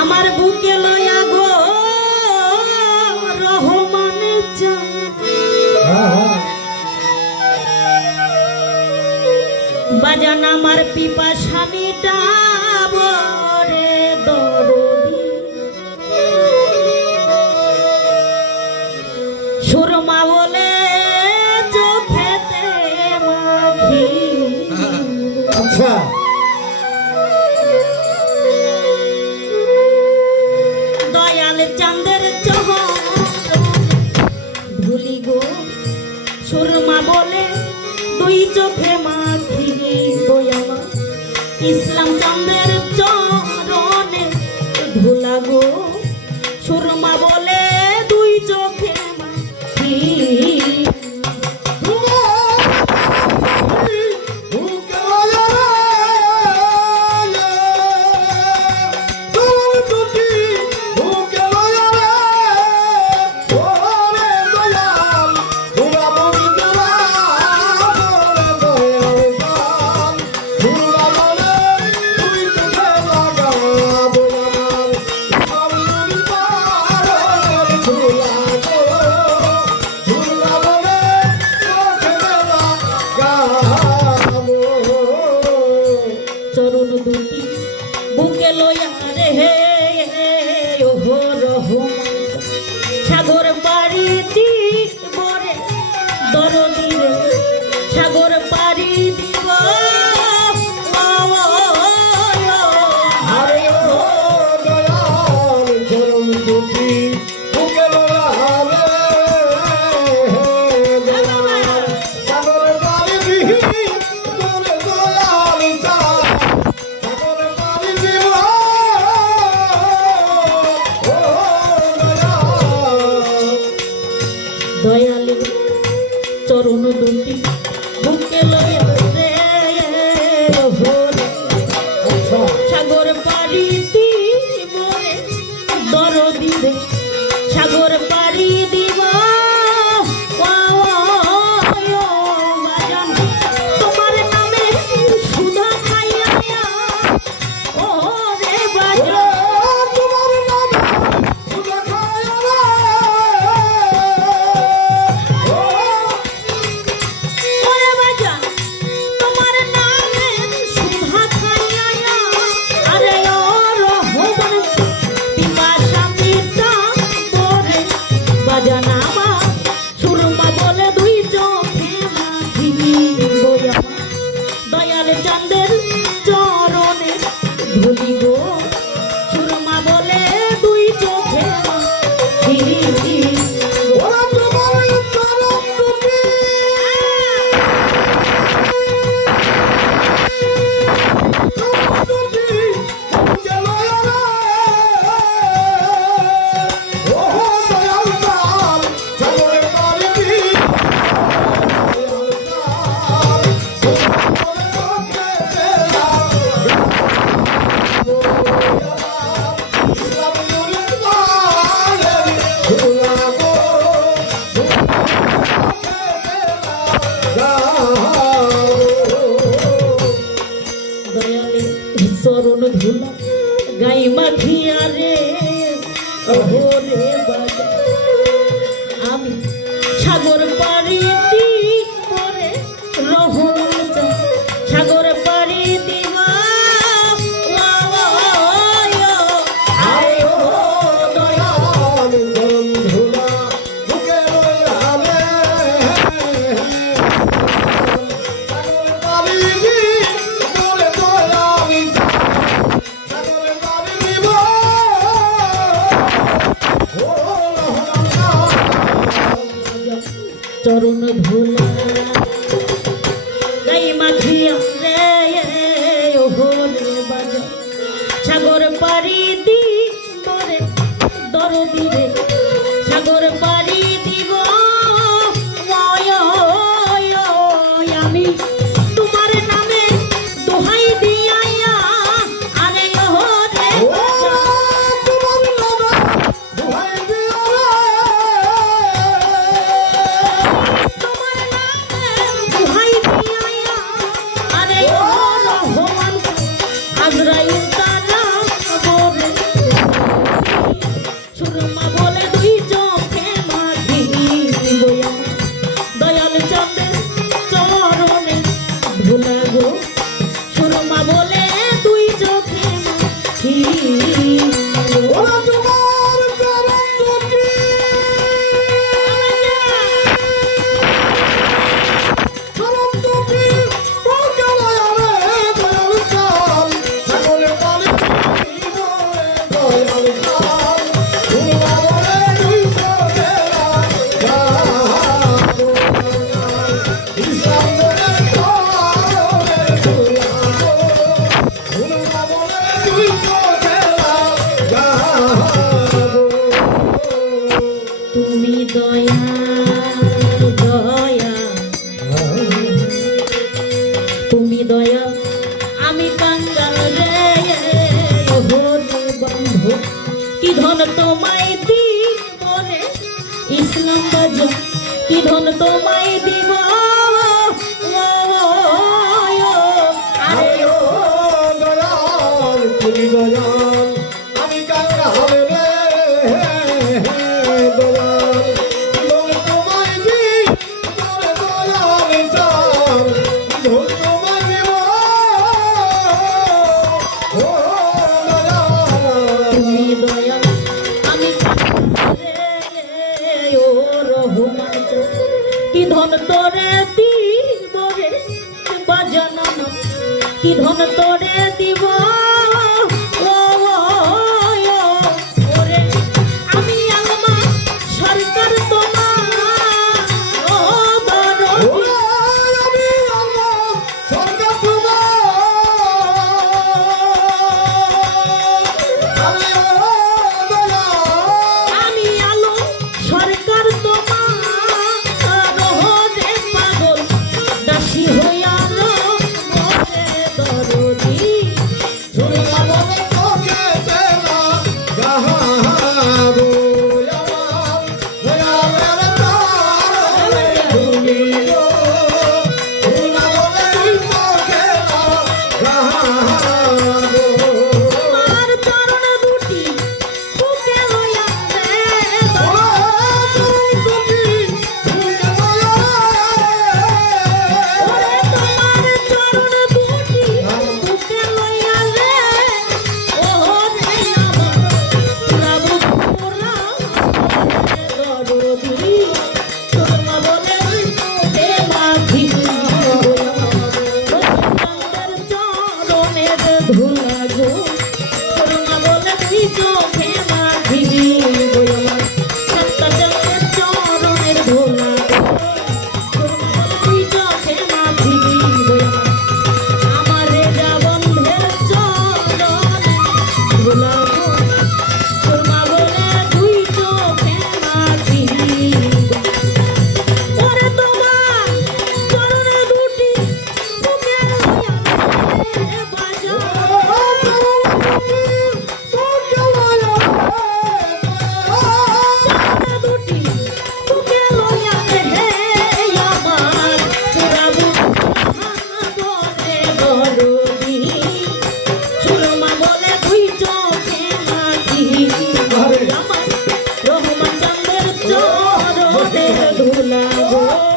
আমার বুকে লয়া গো রহমানের চান বাজান আমার পিপাসানিটা বরে দরদি সুরমা বলে চোখেতে মাখি আচ্ছা চাঁদের চহর ধুলি গো সুরমা বলে দুই চোখে মাখি গোয়ামা ইসলাম চাঁদের চরণে ধুলা গো সুরমা বলে দুই চোখে মাখি চরণ দুটি বুকে লয়া রে হে ওহো রহমান সাগর পাড়ি দিব রে দরদি রে সাগর পাড়ি দিব আরে ও দয়াল চরণ দুটি বুকে লয়া রে সাগর পাড়ি দিব তোরে দয়াল সাগর পাড়ি দিব ও দয়াল চরণ দুটি বুকে লয়া রে ওহো আচ্ছা সাগর পাড়ি দিব রে দরদি রে সাগর পাড়ি দিব বাজান তোমার নামে সুধা খাইয়া ও রে বাজান তোমার নাম সুধা খায়া রে ওরে বাজান তোমার নামে সুধা খাইয়া আরে ও রহমান পিপাসা মিটা করে বাজান আমার সুরমা বলে দুই চোখে মাখি গোয়া দয়াল চাঁদের চরণে ধুলি গো সুরমা বলে দুই চোখে মাখি ওরা তোমার চরণ দুটি বুকে লয়া রে ও দয়াল চাল সাগর পাড়ি দিব দয়াল দয়ালে চরণ ধুলা গাই মাখিয়া রে ওরে বাজা আমি সাগর পাড়ি পরে রহমান সাগর পাড়ি দিব আরে ও দয়াল বন্ধুরা বুকে লয়া রে সাগর পাড়ি দিব তোরে দয়াল সাগর পাড়ি দিব ও চরণ ধুলা গাই মাখিয়া রে ওরে বাজা সাগর পাড়ি দিব রে দরদি রে সাগর পাড়ি দিব আমি ধন তোমায় দিব আরে ও দয়াল তুমি দয়াল আমি কাঙ্গা হবে রে দয়াল ধন তোমায় দি তোরে দয়াল চাল ধন তোমায় দিব ও দয়াল তুমি দয়াল আমি ও রহমান কি ধন তোরে দিব রে বাজানন কি ধন তোরে দিব ওরে আমি আলমা সরকার তোমার ও দরদি আমি আল্লাহ সরকার তোমার আরে ও দয়াল আমি আলো সরকার তোমার রে পাগল দাসী হইয়া রে দরদি তোমার চরণ দুটি বুকে লইয়া রে ওরে তোমার চরণ দুটি বুকে লইয়া রে ও রে আমার প্রভু দরদি তোমা বলে হে মাঝি চরণের ধুলা গো তোমা বলে তুই চোখে মাঝি আমার সত্তরের চরণের ধুলা তুই চোখে মাঝি আমার রেজা বন্ধের চরণে ধুলা গো তোমা বলে তুই চোখে মাঝি ওরে তোমার চরণে দুটি বুকে লইয়া রে বাজা চরণে দুটি বুকে লইয়া রে আমার প্রভু বলে দরদি সুরমা বলে তুই চোখে মাঝি আমার রহমান চন্দ্রের চরণে ধুলা গো